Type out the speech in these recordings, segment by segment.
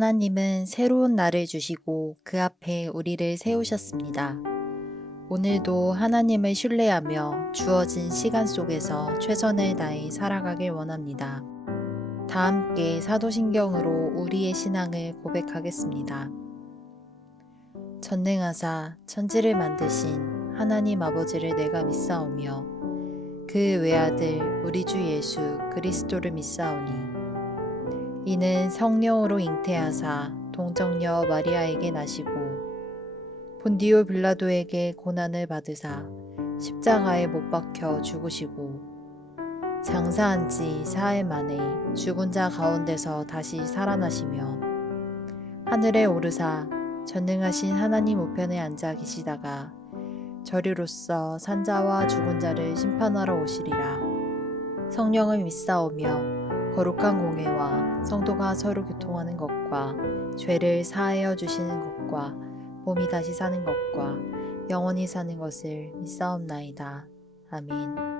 하나님은 새로운 날을 주시고 그 앞에 우리를 세우셨습니다. 오늘도 하나님을 신뢰하며 주어진 시간 속에서 최선을 다해 살아가길 원합니다. 다 함께 사도신경으로 우리의 신앙을 고백하겠습니다. 전능하사 천지를 만드신 하나님 아버지를 내가 믿사오며 그 외아들 우리 주 예수 그리스도를 믿사오니 이는 성령으로 잉태하사 동정녀 마리아에게 나시고 본디오 빌라도에게 고난을 받으사 십자가에 못 박혀 죽으시고 장사한 지 사흘 만에 죽은 자 가운데서 다시 살아나시며 하늘에 오르사 전능하신 하나님 우편에 앉아 계시다가 저리로서 산자와 죽은 자를 심판하러 오시리라. 성령을 믿사오며 거룩한 공회와 성도가 서로 교통하는 것과 죄를 사하여 주시는 것과 몸이 다시 사는 것과 영원히 사는 것을 믿사옵나이다. 아멘.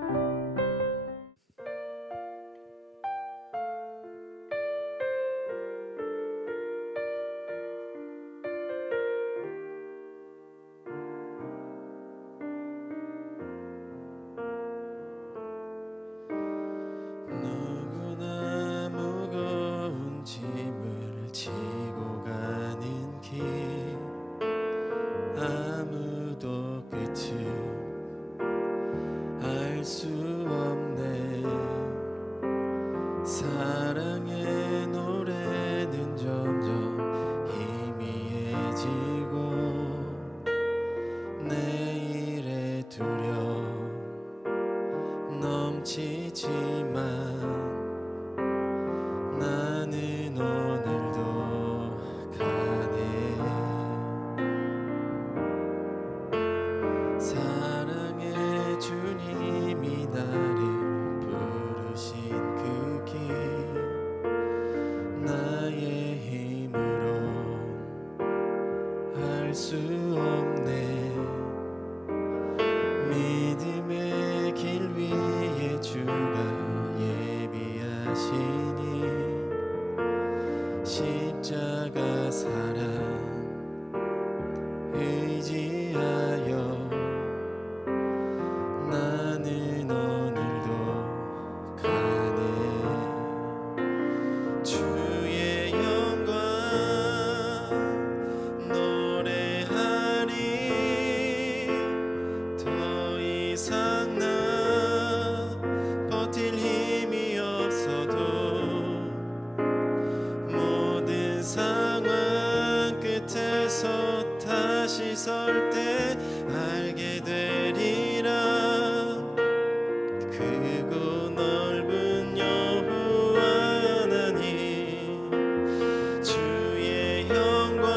아무도 끝을 알 수 없네. 사랑의 노래는 점점 희미해지고 내일의 두려움 넘치지만 나는 오늘도 사랑의 주님이 나를 부르신 그 길 나의 힘으로 할 수 없네. 믿음의 길 위에 주가 예비하시니 십자가 사랑 의지하여 나는 오늘도 가네. 주의 영광 노래하리. 더 이상 나 버틸 힘이 없어도 모든 상황 끝에서 다시 설 때 알게 되리라. 크고 넓은 여호와 하나님 주의 영광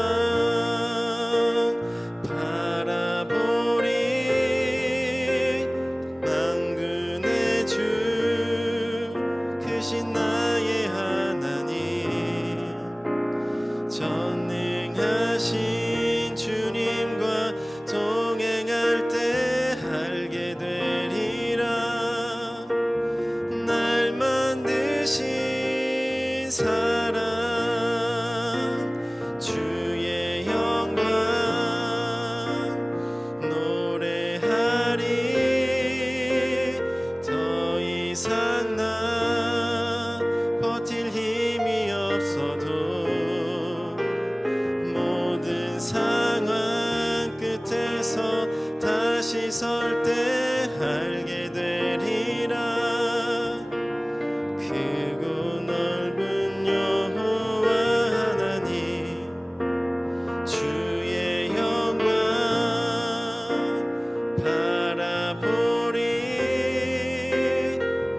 바라보리. 만군의 주 크신 나의 하나님 전능하신 주님과 동행할 때 알게 되리라. 날 만드신 사랑 주의 영광 노래하리. 더 이상 나 버틸 힘이 없어도 모든 상황 끝에서 다시 설 때 알게 되리라. 크고 넓은 여호와 하나님 주의 영광 바라보리.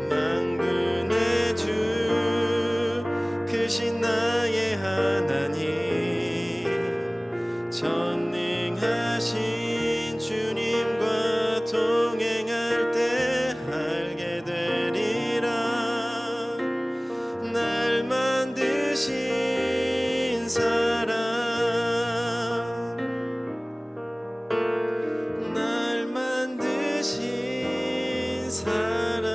만군의 주 크신 나의 하나님 전능하신 주님과 동행할 때 알게 되리라. 날 만드신 사랑 날 만드신 사랑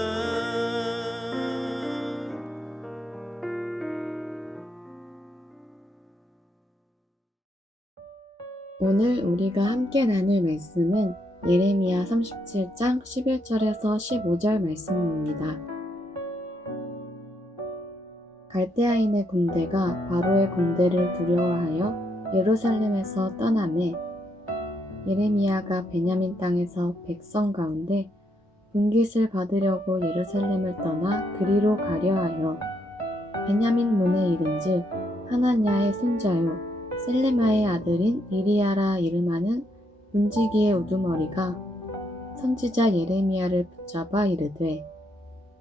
오늘 우리가 함께 나눌 말씀은 예레미야 37장 11절에서 15절 말씀입니다. 갈대아인의 군대가 바로의 군대를 두려워하여 예루살렘에서 떠나매 예레미야가 베냐민 땅에서 백성 가운데 분깃을 받으려고 예루살렘을 떠나 그리로 가려 하여 베냐민 문에 이른즉 하나냐의 손자요 셀레마의 아들인 이리야라 이름하는 문지기의 우두머리가 선지자 예레미야를 붙잡아 이르되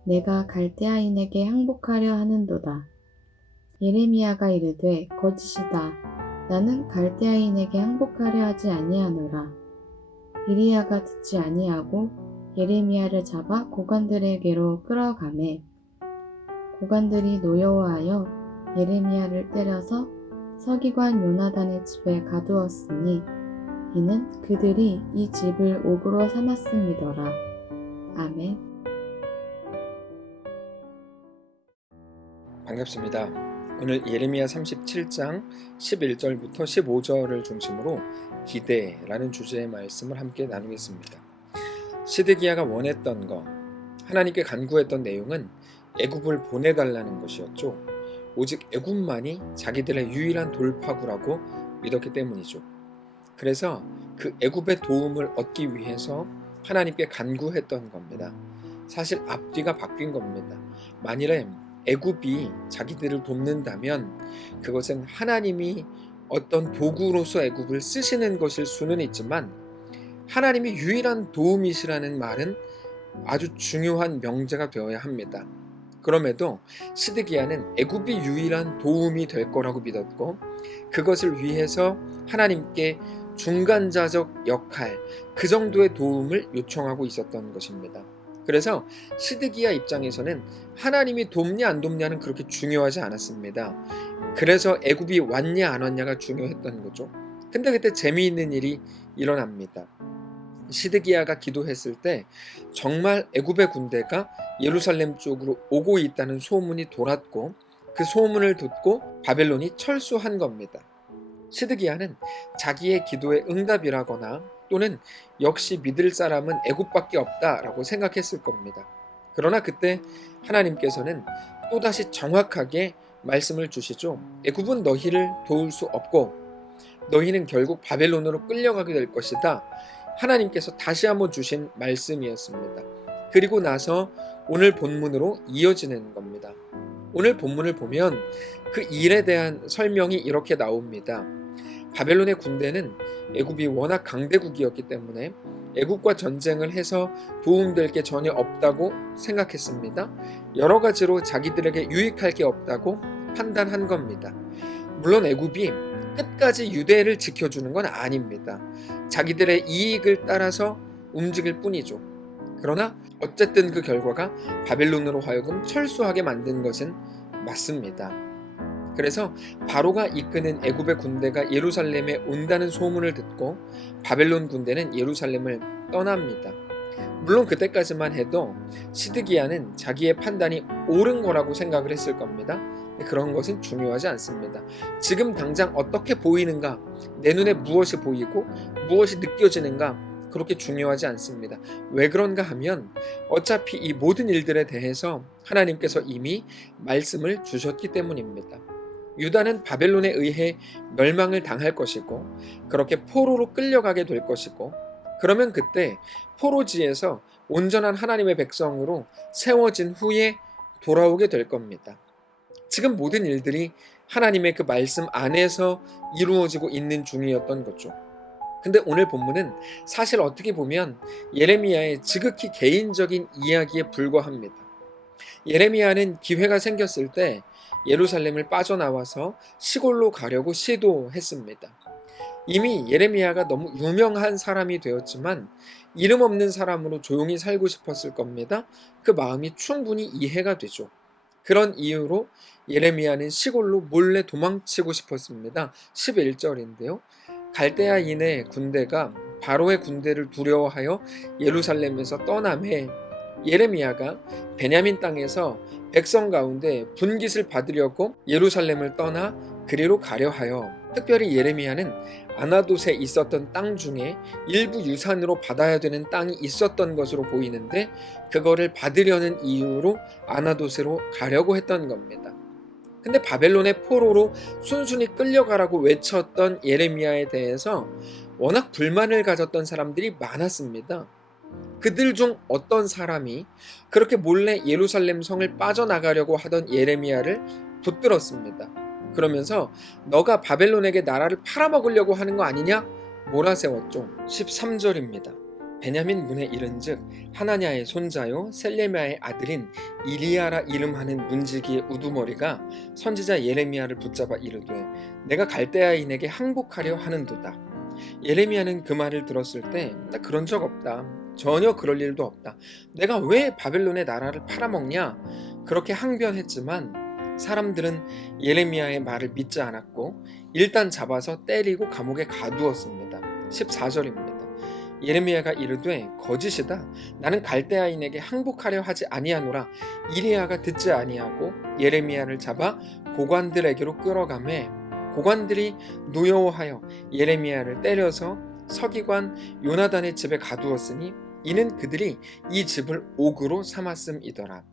내가 갈대아인에게 항복하려 하는도다. 예레미야가 이르되 거짓이다. 나는 갈대아인에게 항복하려 하지 아니하노라. 이리야가 듣지 아니하고 예레미야를 잡아 고관들에게로 끌어가매 고관들이 노여워하여 예레미야를 때려서 서기관 요나단의 집에 가두었으니 이는 그들이 이 집을 옥으로 삼았음이더라. 아멘. 반갑습니다. 오늘 예레미야 37장 11절부터 15절을 중심으로 기대라는 주제의 말씀을 함께 나누겠습니다. 시드기야가 원했던 것, 하나님께 간구했던 내용은 애굽을 보내달라는 것이었죠. 오직 애굽만이 자기들의 유일한 돌파구라고 믿었기 때문이죠. 그래서 그 애굽의 도움을 얻기 위해서 하나님께 간구했던 겁니다. 사실 앞뒤가 바뀐 겁니다. 만일에 애굽이 자기들을 돕는다면 그것은 하나님이 어떤 도구로서 애굽을 쓰시는 것일 수는 있지만 하나님이 유일한 도움이시라는 말은 아주 중요한 명제가 되어야 합니다. 그럼에도 시드기야는 애굽이 유일한 도움이 될 거라고 믿었고 그것을 위해서 하나님께 중간자적 역할, 그 정도의 도움을 요청하고 있었던 것입니다. 그래서 시드기야 입장에서는 하나님이 돕냐 안 돕냐는 그렇게 중요하지 않았습니다. 그래서 애굽이 왔냐 안 왔냐가 중요했던 거죠. 근데 그때 재미있는 일이 일어납니다. 시드기야가 기도했을 때 정말 애굽의 군대가 예루살렘 쪽으로 오고 있다는 소문이 돌았고 그 소문을 듣고 바벨론이 철수한 겁니다. 시드기야는 자기의 기도의 응답이라거나 또는 역시 믿을 사람은 애굽밖에 없다라고 생각했을 겁니다. 그러나 그때 하나님께서는 또다시 정확하게 말씀을 주시죠. 애굽은 너희를 도울 수 없고 너희는 결국 바벨론으로 끌려가게 될 것이다. 하나님께서 다시 한번 주신 말씀이었습니다. 그리고 나서 오늘 본문으로 이어지는 겁니다. 오늘 본문을 보면 그 일에 대한 설명이 이렇게 나옵니다. 바벨론의 군대는 애굽이 워낙 강대국이었기 때문에 애굽과 전쟁을 해서 도움될 게 전혀 없다고 생각했습니다. 여러 가지로 자기들에게 유익할 게 없다고 판단한 겁니다. 물론 애굽이 끝까지 유대를 지켜주는 건 아닙니다. 자기들의 이익을 따라서 움직일 뿐이죠. 그러나 어쨌든 그 결과가 바벨론으로 하여금 철수하게 만든 것은 맞습니다. 그래서 바로가 이끄는 애굽의 군대가 예루살렘에 온다는 소문을 듣고 바벨론 군대는 예루살렘을 떠납니다. 물론 그때까지만 해도 시드기야는 자기의 판단이 옳은 거라고 생각을 했을 겁니다. 그런 것은 중요하지 않습니다. 지금 당장 어떻게 보이는가, 내 눈에 무엇이 보이고 무엇이 느껴지는가, 그렇게 중요하지 않습니다. 왜 그런가 하면 어차피 이 모든 일들에 대해서 하나님께서 이미 말씀을 주셨기 때문입니다. 유다는 바벨론에 의해 멸망을 당할 것이고 그렇게 포로로 끌려가게 될 것이고 그러면 그때 포로지에서 온전한 하나님의 백성으로 세워진 후에 돌아오게 될 겁니다. 지금 모든 일들이 하나님의 그 말씀 안에서 이루어지고 있는 중이었던 거죠. 근데 오늘 본문은 사실 어떻게 보면 예레미야의 지극히 개인적인 이야기에 불과합니다. 예레미야는 기회가 생겼을 때 예루살렘을 빠져나와서 시골로 가려고 시도했습니다. 이미 예레미야가 너무 유명한 사람이 되었지만 이름 없는 사람으로 조용히 살고 싶었을 겁니다. 그 마음이 충분히 이해가 되죠. 그런 이유로 예레미야는 시골로 몰래 도망치고 싶었습니다. 11절인데요. 갈대아인의 군대가 바로의 군대를 두려워하여 예루살렘에서 떠남해 예레미야가 베냐민 땅에서 백성 가운데 분깃을 받으려고 예루살렘을 떠나 그리로 가려 하여 특별히 예레미야는 아나돗에 있었던 땅 중에 일부 유산으로 받아야 되는 땅이 있었던 것으로 보이는데 그거를 받으려는 이유로 아나돗으로 가려고 했던 겁니다. 근데 바벨론의 포로로 순순히 끌려가라고 외쳤던 예레미야에 대해서 워낙 불만을 가졌던 사람들이 많았습니다. 그들 중 어떤 사람이 그렇게 몰래 예루살렘 성을 빠져나가려고 하던 예레미야를 붙들었습니다. 그러면서 너가 바벨론에게 나라를 팔아먹으려고 하는 거 아니냐? 몰아세웠죠. 13절입니다. 베냐민 문에 이른즉 하나냐의 손자요 셀레미야의 아들인 이리야라 이름하는 문지기의 우두머리가 선지자 예레미야를 붙잡아 이르되 내가 갈대아인에게 항복하려 하는도다. 예레미야는 그 말을 들었을 때 나 그런 적 없다. 전혀 그럴 일도 없다. 내가 왜 바벨론의 나라를 팔아먹냐? 그렇게 항변했지만 사람들은 예레미야의 말을 믿지 않았고 일단 잡아서 때리고 감옥에 가두었습니다. 14절입니다. 예레미야가 이르되 거짓이다. 나는 갈대아인에게 항복하려 하지 아니하노라. 이리야가 듣지 아니하고 예레미야를 잡아 고관들에게로 끌어가매 고관들이 노여워하여 예레미야를 때려서 서기관 요나단의 집에 가두었으니 이는 그들이 이 집을 옥으로 삼았음이더라.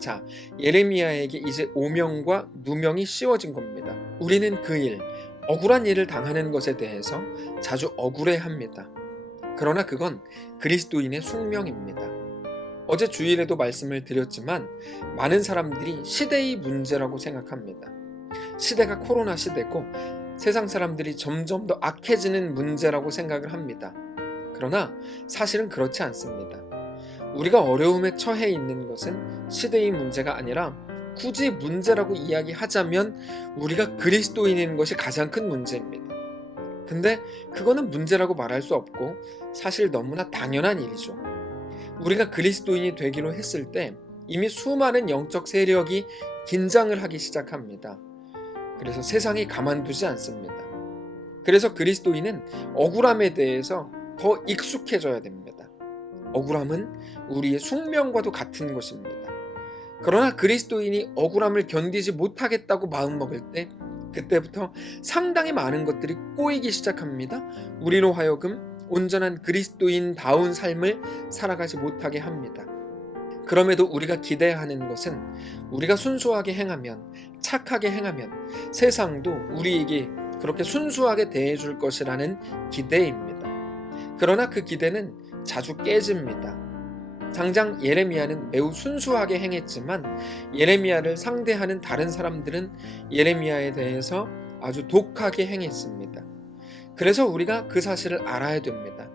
자, 예레미야에게 이제 오명과 누명이 씌워진 겁니다. 우리는 그 일, 억울한 일을 당하는 것에 대해서 자주 억울해합니다. 그러나 그건 그리스도인의 숙명입니다. 어제 주일에도 말씀을 드렸지만 많은 사람들이 시대의 문제라고 생각합니다. 시대가 코로나 시대고 세상 사람들이 점점 더 악해지는 문제라고 생각을 합니다. 그러나 사실은 그렇지 않습니다. 우리가 어려움에 처해 있는 것은 시대의 문제가 아니라 굳이 문제라고 이야기하자면 우리가 그리스도인인 것이 가장 큰 문제입니다. 근데 그거는 문제라고 말할 수 없고 사실 너무나 당연한 일이죠. 우리가 그리스도인이 되기로 했을 때 이미 수많은 영적 세력이 긴장을 하기 시작합니다. 그래서 세상이 가만두지 않습니다. 그래서 그리스도인은 억울함에 대해서 더 익숙해져야 됩니다. 억울함은 우리의 숙명과도 같은 것입니다. 그러나 그리스도인이 억울함을 견디지 못하겠다고 마음먹을 때 그때부터 상당히 많은 것들이 꼬이기 시작합니다. 우리로 하여금 온전한 그리스도인다운 삶을 살아가지 못하게 합니다. 그럼에도 우리가 기대하는 것은 우리가 순수하게 행하면, 착하게 행하면 세상도 우리에게 그렇게 순수하게 대해줄 것이라는 기대입니다. 그러나 그 기대는 자주 깨집니다. 당장 예레미야는 매우 순수하게 행했지만 예레미야를 상대하는 다른 사람들은 예레미야에 대해서 아주 독하게 행했습니다. 그래서 우리가 그 사실을 알아야 됩니다.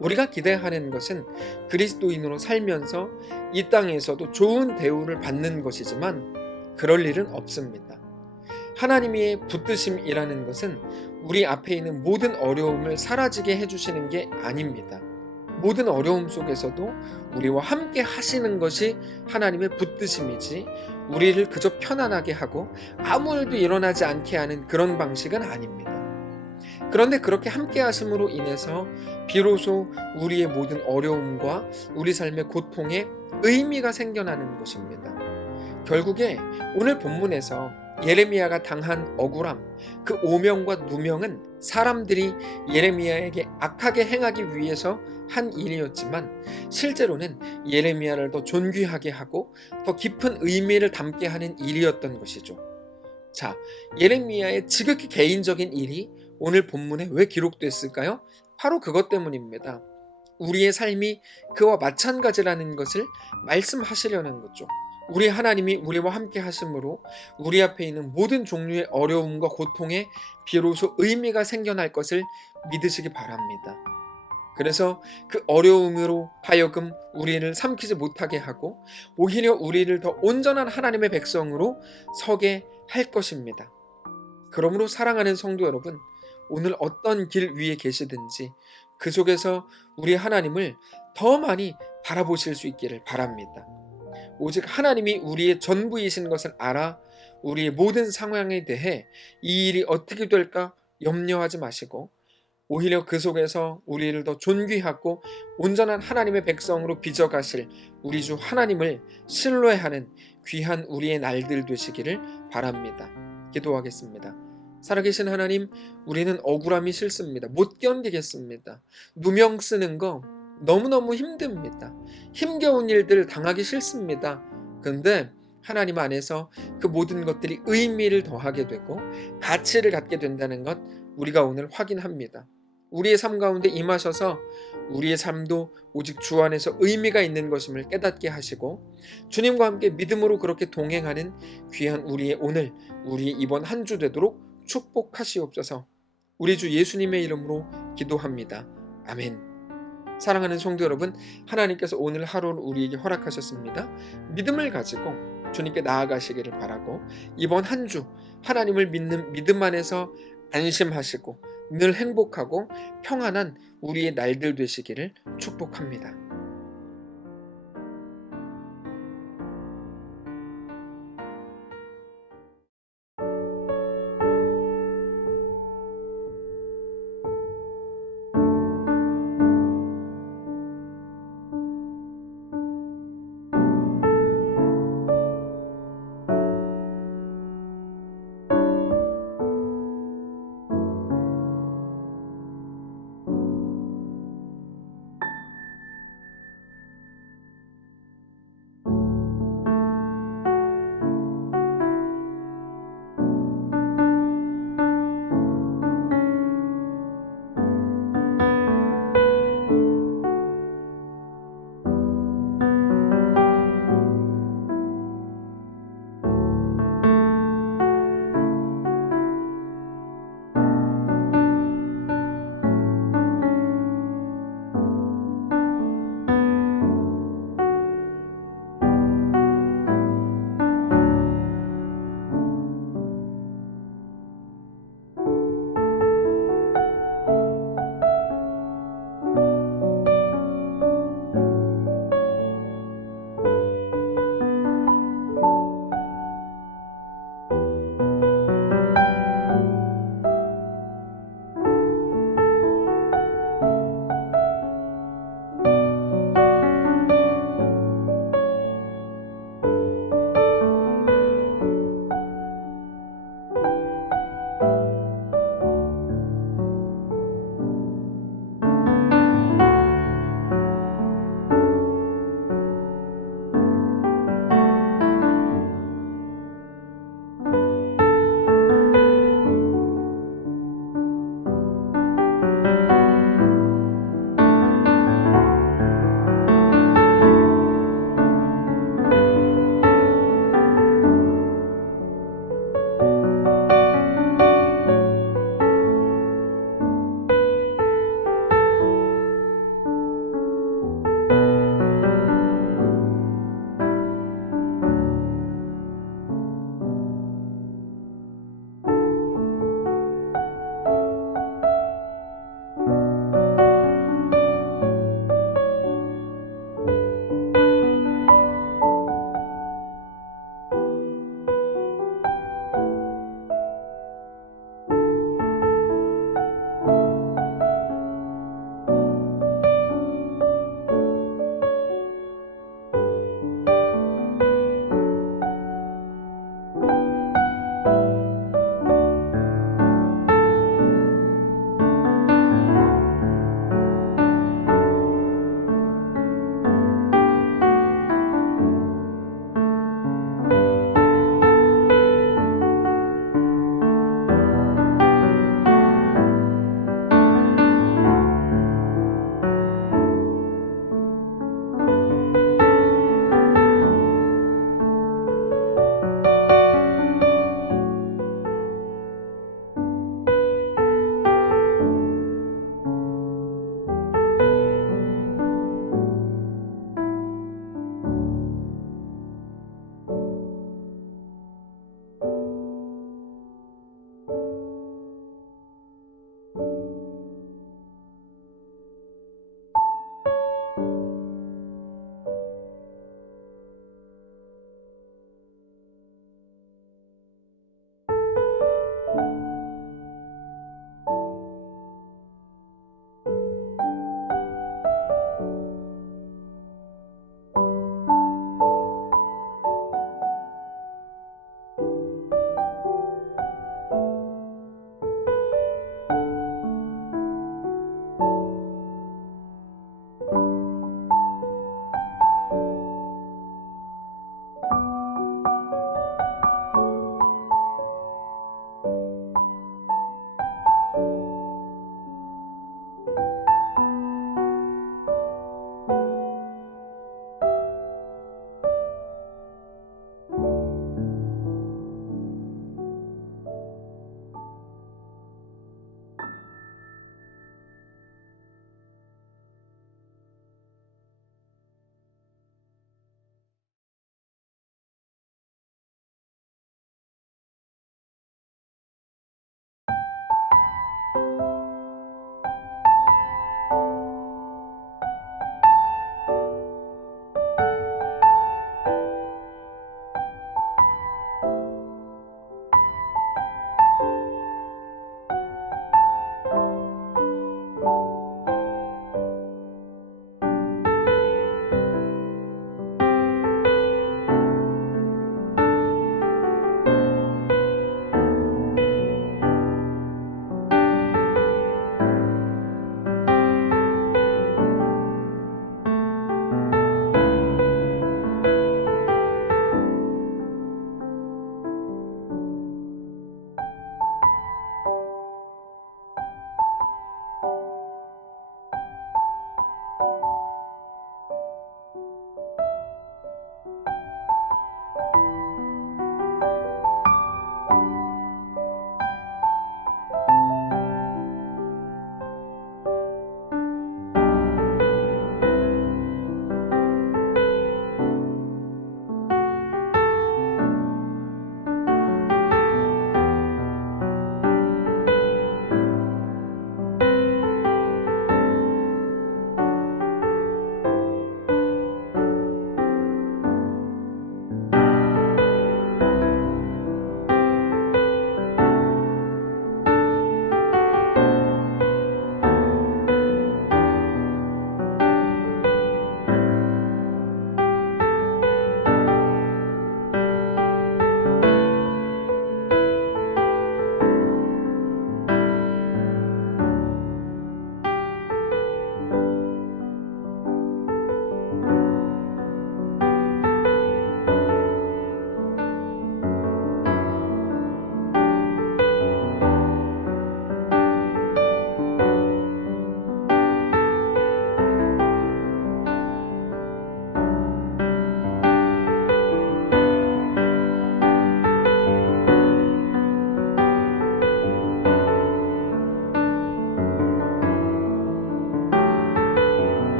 우리가 기대하는 것은 그리스도인으로 살면서 이 땅에서도 좋은 대우를 받는 것이지만 그럴 일은 없습니다. 하나님의 붙드심이라는 것은 우리 앞에 있는 모든 어려움을 사라지게 해주시는 게 아닙니다. 모든 어려움 속에서도 우리와 함께 하시는 것이 하나님의 붙드심이지 우리를 그저 편안하게 하고 아무 일도 일어나지 않게 하는 그런 방식은 아닙니다. 그런데 그렇게 함께 하심으로 인해서 비로소 우리의 모든 어려움과 우리 삶의 고통에 의미가 생겨나는 것입니다. 결국에 오늘 본문에서 예레미야가 당한 억울함, 그 오명과 누명은 사람들이 예레미야에게 악하게 행하기 위해서 한 일이었지만 실제로는 예레미야를 더 존귀하게 하고 더 깊은 의미를 담게 하는 일이었던 것이죠. 자, 예레미야의 지극히 개인적인 일이 오늘 본문에 왜 기록됐을까요? 바로 그것 때문입니다. 우리의 삶이 그와 마찬가지라는 것을 말씀하시려는 거죠. 우리 하나님이 우리와 함께 하심으로 우리 앞에 있는 모든 종류의 어려움과 고통에 비로소 의미가 생겨날 것을 믿으시기 바랍니다. 그래서 그 어려움으로 하여금 우리를 삼키지 못하게 하고 오히려 우리를 더 온전한 하나님의 백성으로 서게 할 것입니다. 그러므로 사랑하는 성도 여러분, 오늘 어떤 길 위에 계시든지 그 속에서 우리 하나님을 더 많이 바라보실 수 있기를 바랍니다. 오직 하나님이 우리의 전부이신 것을 알아 우리의 모든 상황에 대해 이 일이 어떻게 될까 염려하지 마시고 오히려 그 속에서 우리를 더 존귀하고 온전한 하나님의 백성으로 빚어가실 우리 주 하나님을 신뢰하는 귀한 우리의 날들 되시기를 바랍니다. 기도하겠습니다. 살아계신 하나님, 우리는 억울함이 싫습니다. 못 견디겠습니다. 누명 쓰는 거 너무너무 힘듭니다. 힘겨운 일들 당하기 싫습니다. 그런데 하나님 안에서 그 모든 것들이 의미를 더하게 되고 가치를 갖게 된다는 것 우리가 오늘 확인합니다. 우리의 삶 가운데 임하셔서 우리의 삶도 오직 주 안에서 의미가 있는 것임을 깨닫게 하시고 주님과 함께 믿음으로 그렇게 동행하는 귀한 우리의 오늘, 우리의 이번 한 주 되도록 축복하시옵소서. 우리 주 예수님의 이름으로 기도합니다. 아멘. 사랑하는 성도 여러분, 하나님께서 오늘 하루를 우리에게 허락하셨습니다. 믿음을 가지고 주님께 나아가시기를 바라고 이번 한 주 하나님을 믿는 믿음 안에서 안심하시고 늘 행복하고 평안한 우리의 날들 되시기를 축복합니다.